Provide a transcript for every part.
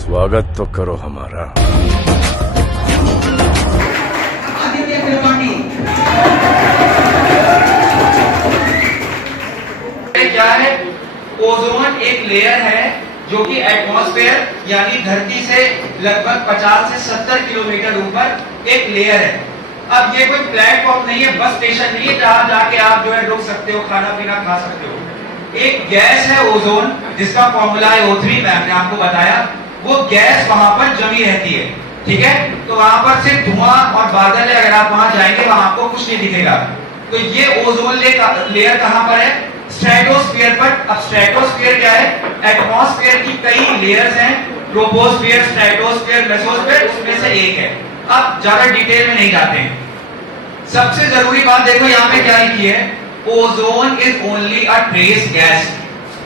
स्वागत तो करो हमारा। क्या है? ओजोन एक लेयर है जो कि एटमॉस्फेयर यानी धरती से लगभग 50 से 70 किलोमीटर ऊपर एक लेयर है। अब ये कोई प्लेटफॉर्म नहीं है, बस स्टेशन नहीं है जहां जाके आप जो है रुक सकते हो, खाना पीना खा सकते हो। एक गैस है ओजोन, जिसका फॉर्मूला है O3, मैम ने आपको बताया। वो गैस वहां पर जमी रहती है, ठीक है। तो वहां पर सिर्फ धुआं और बादल है, अगर आप वहां जाएंगे वहां आपको कुछ नहीं दिखेगा। तो ये ओजोन लेयर कहां पर है? स्ट्रेटोस्फीयर पर। अब स्ट्रेटोस्फीयर क्या है? एटमॉस्फेयर की कई लेयर्स हैं, ट्रोपोस्फीयर, स्ट्रेटोस्फीयर, मेसोस्फीयर, उसमें से एक है। अब ज्यादा डिटेल में नहीं जाते हैं। सबसे जरूरी बात देखो यहाँ पे क्या लिखी है, ozone is only a trace gas.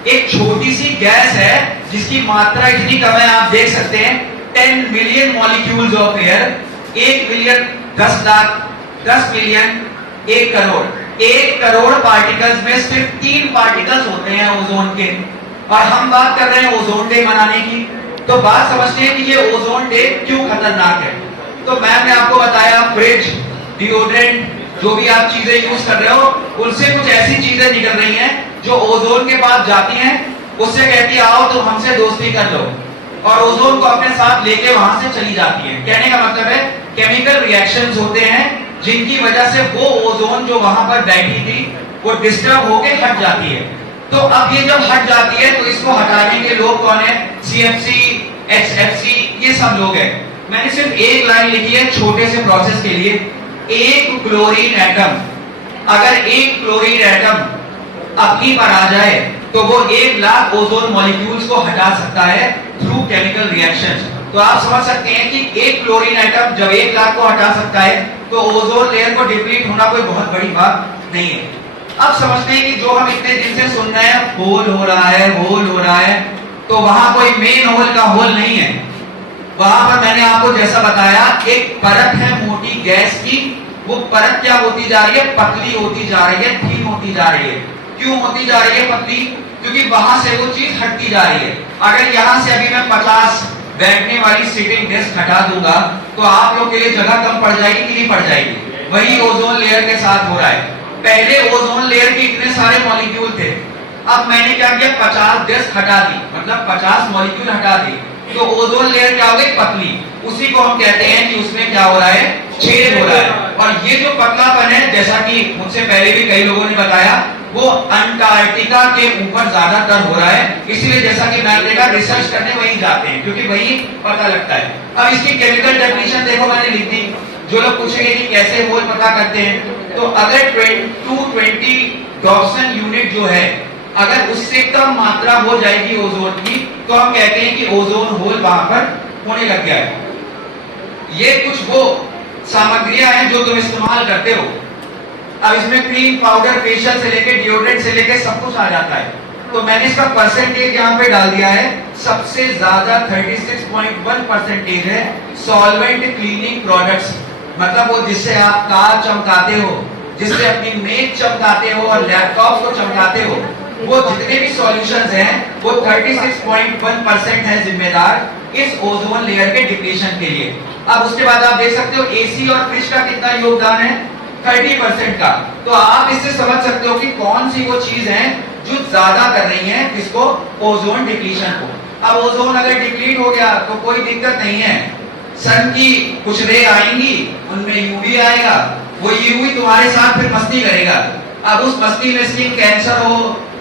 एक छोटी सी गैस है जिसकी मात्रा इतनी कम है, आप देख सकते हैं 10 million molecules of air. 1 million 10 lakh, 10 million 1 crore. 1 crore particles में सिर्फ 3 पार्टिकल्स होते हैं ओजोन के। और हम बात कर रहे हैं ओजोन डे मनाने की। तो बात समझते हैं कि ये ओजोन डे क्यों खतरनाक है। तो मैम ने आपको बताया, फ्रिज, डिओड्रेंट, जो भी आप चीजें यूज कर रहे हो, उनसे कुछ ऐसी चीजें निकल रही हैं जो ओजोन के पास जाती हैं, उससे कहती है आओ तो हमसे दोस्ती कर लो, और ओजोन को अपने साथ लेके वहां से चली जाती है। कहने का मतलब है केमिकल रिएक्शंस होते हैं जिनकी वजह से वो ओजोन जो वहां पर बैठी थी वो डिस्टर्ब होके हट जाती है। तो अब ये जब हट जाती है तो इसको हटाने के लोग कौन है? CFC, HFC, ये सब लोग हैं। मैंने सिर्फ एक लाइन लिखी है छोटे से प्रोसेस के लिए। एक क्लोरीन एटम, अगर एक क्लोरीन एटम अपनी पर आ जाए तो वो 1 लाख ओजोन मॉलिक्यूल्स को हटा सकता है थ्रू केमिकल रिएक्शंस। तो आप समझ सकते हैं कि एक क्लोरीन एटम जब 1 लाख को हटा सकता है तो ओजोन लेयर को डिप्लीट होना कोई बहुत बड़ी बात नहीं है। अब समझते हैं कि जो हम इतने दिन से सुन रहे हैं होल हो रहा है, होल हो रहा है, तो वहां कोई मेन होल का होल नहीं है। वहां पर मैंने आपको जैसा बताया एक परत है मोटी गैस की। वो परत क्या होती जा रही है? पतली होती जा रही है, थीन होती जा रही है। क्यों होती जा रही है पतली? क्योंकि वहां से वो चीज हटती जा रही है। अगर यहां से अभी मैं 50 बैठने वाली सीटिंग डेस्क हटा दूंगा तो आप लोग के लिए जगह कम पड़ जाएगी कि नहीं पड़ जाएगी? वही ओजोन लेयर के साथ हो रहा है। पहले ओजोन लेयर के इतने सारे मॉलिक्यूल थे, अब मैंने क्या किया? 50 डेस्क हटा दी, मतलब 50 मॉलिक्यूल हटा दी, तो ओजोन लेयर क्या हो गई? पतली। उसी को हम कहते हैं कि उसमें क्या हो रहा है? छेद हो रहा है। और ये जो पतलापन है, जैसा कि मुझसे पहले भी कई लोगों ने बताया, वो अंटार्कटिका के ऊपर ज्यादातर हो रहा है। इसलिए जैसा कि मैंने कहा रिसर्च करने वहीं जाते हैं क्योंकि वहीं पता लगता है। अब इसकी केमिकल डेफिनेशन देखो, मैंने लिख दी। जो लोग पूछेंगे कि कैसे होल पता करते हैं, तो अगर 220 डॉप्सन यूनिट जो है, अगर उससे कम मात्रा हो जाएगी ओजोन की, तो हम कहते हैं कि ओजोन होल वहां पर होने लग गया है। ये कुछ वो सामग्रियां हैं जो तुम इस्तेमाल करते हो। अब इसमें क्रीम, पाउडर, फेशियल से लेके डिओड्रेंट से लेके सब कुछ आ जाता है। तो मैंने इसका परसेंटेज यहाँ पे डाल दिया है। सबसे ज्यादा 36.1% है सॉल्वेंट क्लीनिंग प्रोडक्ट्स, मतलब वो जिससे आप कार चमकाते हो, जिससे अपनी मेज चमकाते हो और लैपटॉप को चमकाते हो, वो जितने भी सॉल्यूशंस हैं वो 36.1% है जिम्मेदार इस ओजोन लेयर के डिप्लीशन के लिए। अब उसके बाद आप देख सकते हो एसी और फ्रिज का कितना योगदान है? 30% का। तो आप इससे समझ सकते हो कि कौन सी वो चीज है जो ज्यादा कर रही है इसको, ओजोन डिप्लीशन को। अब ओजोन अगर डिप्लीट हो गया तो कोई दिक्कत नहीं है। सन की कुछ रे आएंगी, उनमें यूवी आएगा, वो यूवी तुम्हारे साथ फिर मस्ती करेगा। अब उस मस्ती में स्किन कैंसर हो,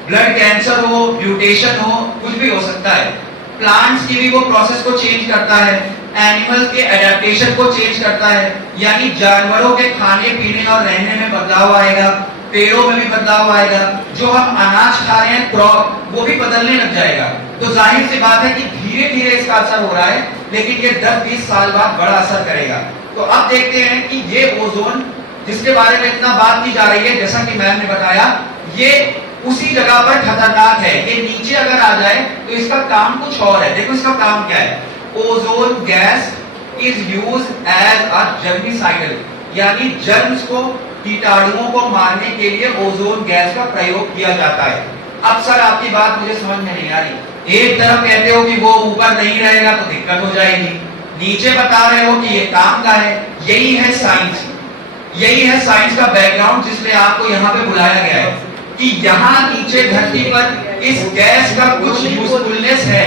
ब्लड कैंसर हो, म्यूटेशन हो, कुछ भी हो सकता है। प्लांट्स की भी वो प्रोसेस को चेंज करता है, एनिमल के एडेप्टेशन को चेंज करता है, यानी जानवरों के खाने पीने और रहने में बदलाव आएगा, पेड़ों में भी बदलाव आएगा। जो हम अनाज खा रहे हैं, क्रॉप, वो भी बदलने लग जाएगा। तो जाहिर सी बात है कि धीरे धीरे इसका असर हो रहा है, लेकिन ये 10-20 साल बाद बड़ा असर करेगा। तो अब देखते हैं कि ये ओजोन जिसके बारे में इतना बात की जा रही है, जैसा कि मैम ने बताया, ये उसी जगह पर खतरनाक है। ये नीचे अगर आ जाए तो इसका काम कुछ और है। देखो इसका काम क्या है? Ozone gas is use as a germicidal, यानी जर्म्स को, कीटाणुओं को मारने के लिए ओजोन गैस का प्रयोग किया जाता है। अब सर आपकी बात मुझे समझ में नहीं आ रही। एक तरफ कहते हो कि वो ऊपर नहीं रहेगा तो दिक्कत हो जाएगी, नीचे बता रहे हो कि ये काम का है। यही है साइंस, यही है साइंस का बैकग्राउंड, जिसमें आपको यहाँ पे बुलाया गया है कि यहाँ नीचे धरती पर इस गैस का कुछ यूजफुलनेस है,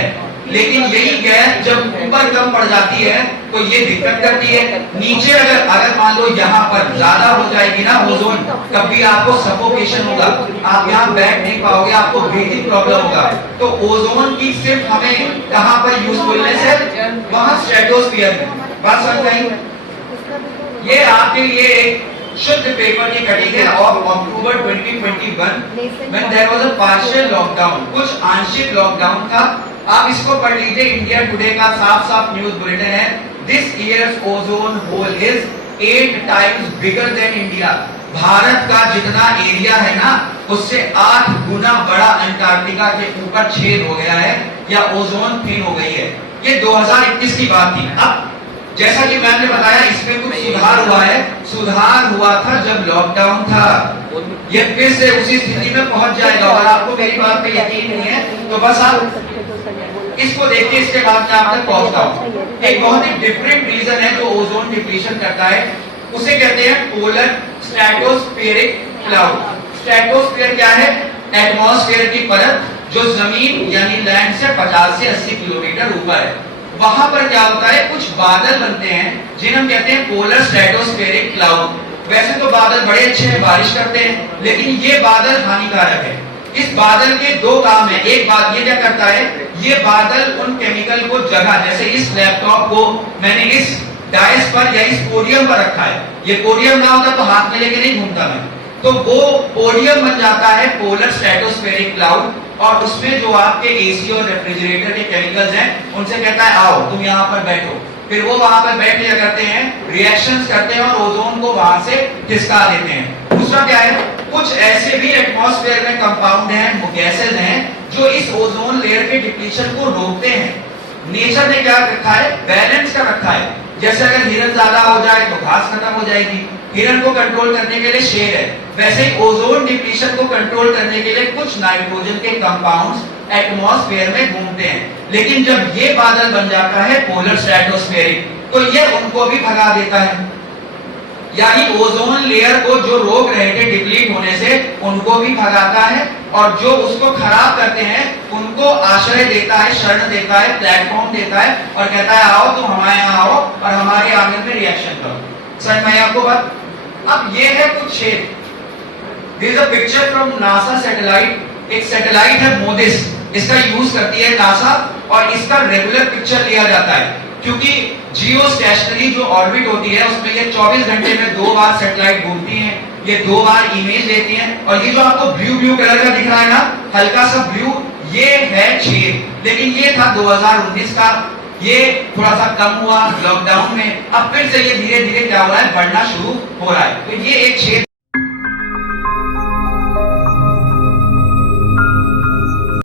लेकिन यही गैस जब ऊपर कम पड़ जाती है तो ये दिक्कत करती है। नीचे अगर मान लो यहाँ पर ज्यादा हो जाएगी ना ओजोन, कभी आपको सफोकेशन होगा, आप यहाँ बैठ नहीं पाओगे, आपको ब्रीथिंग प्रॉब्लम होगा। तो ओजोन की सिर्फ हमें कहाँ पर यूजफुलनेस है, वहां स्ट्रेटोस्फीयर में। बात समझ गई? ये आपके लिए एक शुद्ध पेपर की कटिंग है of October 2021 when there was a partial lockdown, कुछ आंशिक लॉकडाउन था। आप इसको पढ़ लीजिए, इंडिया टुडे का साफ साफ न्यूज बुलेटिन है। This years ozone hole is 8 times bigger than India. Bharat का जितना एरिया है ना, उससे 8 गुना बड़ा अंटार्कटिका के ऊपर छेद हो गया है या ओजोन थिन हो गई है। ये 2021 की बात थी। अब जैसा कि मैंने बताया, इसमें कुछ सुधार हुआ है। सुधार हुआ था जब लॉकडाउन था, ये फिर से उसी स्थिति में पहुंच जाएगा। और आपको मेरी बात पे यकीन नहीं है तो बस आप इसको देखिए, इसके बाद मैं आप तक पहुंचता हूं। एक बहुत ही डिफरेंट रीजन है जो ओजोन डिप्लीशन करता है, उसे कहते हैं पोलर स्ट्रेटोस्फेरिक क्लाउड। स्ट्रेटोस्फेयर क्या है? एटमॉस्फेयर की परत जो जमीन यानी लैंड से 50 से 80 किलोमीटर ऊपर है। वहां पर क्या होता है, कुछ बादल बनते हैं जिन्हें हम कहते हैं पोलर स्ट्रेटोस्फेरिक क्लाउड। वैसे तो बादल बड़े अच्छे हैं, बारिश करते हैं, लेकिन ये बादल हानिकारक है। इस बादल के दो काम है। एक बात ये क्या करता है, ये बादल उन केमिकल को जगह, जैसे इस लैपटॉप को मैंने इस डायस पर या इस पोडियम पर रखा है, ये पोडियम ना होता तो हाथ में लेके नहीं घूमता मैं, तो वो पोडियम बन जाता है पोलर स्ट्रेटोस्फेरिक क्लाउड। और उसमें जो आपके एसी और रेफ्रिजरेटर के केमिकल्स हैं, उनसे कहता है आओ तुम यहाँ पर बैठो। फिर वो वहां पर बैठ लिया करते हैं, रिएक्शंस करते हैं और ओजोन को वहां से खिसका देते हैं। दूसरा क्या है, कुछ ऐसे भी एटमॉस्फेयर में कंपाउंड हैं, गैसेस हैं, जो इस ओजोन लेयर के डिप्लीशन को रोकते हैं। नेचर ने क्या रखा है, बैलेंस का रखा है। जैसे अगर हिरन ज्यादा हो जाए तो घास खत्म हो जाएगी, हिरन को कंट्रोल करने के लिए शेर है। वैसे ही ओजोन डिप्लीशन को कंट्रोल करने के लिए कुछ नाइट्रोजन के कंपाउंड्स एटमॉस्फेयर में घूमते हैं। लेकिन जब ये बादल बन जाता है पोलर स्ट्रेटोस्फेरिक, तो ये उनको भी भगा देता है। यानी ओजोन लेयर को जो रोक रहे थे डिप्लीट होने से, उनको भी भगाता है, और जो उसको खराब करते हैं उनको आश्रय देता है, शरण देता है, प्लेटफॉर्म देता है और कहता है आओ तुम हमारे यहाँ आओ और हमारे आंगन में रिएक्शन करो। सर मैं आपको बात, अब ये है कुछ छेद। This is a picture from NASA satellite. एक सैटेलाइट है मोदिस, इसका यूज करती है नासा, और इसका रेगुलर पिक्चर लिया जाता है क्योंकि जियो स्टेशनरी जो ऑर्बिट होती है उसमें ये 24 घंटे में 2 बार सैटेलाइट घूमती हैं, ये 2 बार इमेज लेती हैं। और ये जो आपको ब्लू कलर का दिख रहा है ना, हल्का सा ब्लू, ये है छेद। लेकिन ये था 2019 का, ये थोड़ा सा कम हुआ लॉकडाउन में, अब फिर से ये धीरे धीरे क्या हो रहा है, बढ़ना शुरू हो रहा है। तो ये एक छेद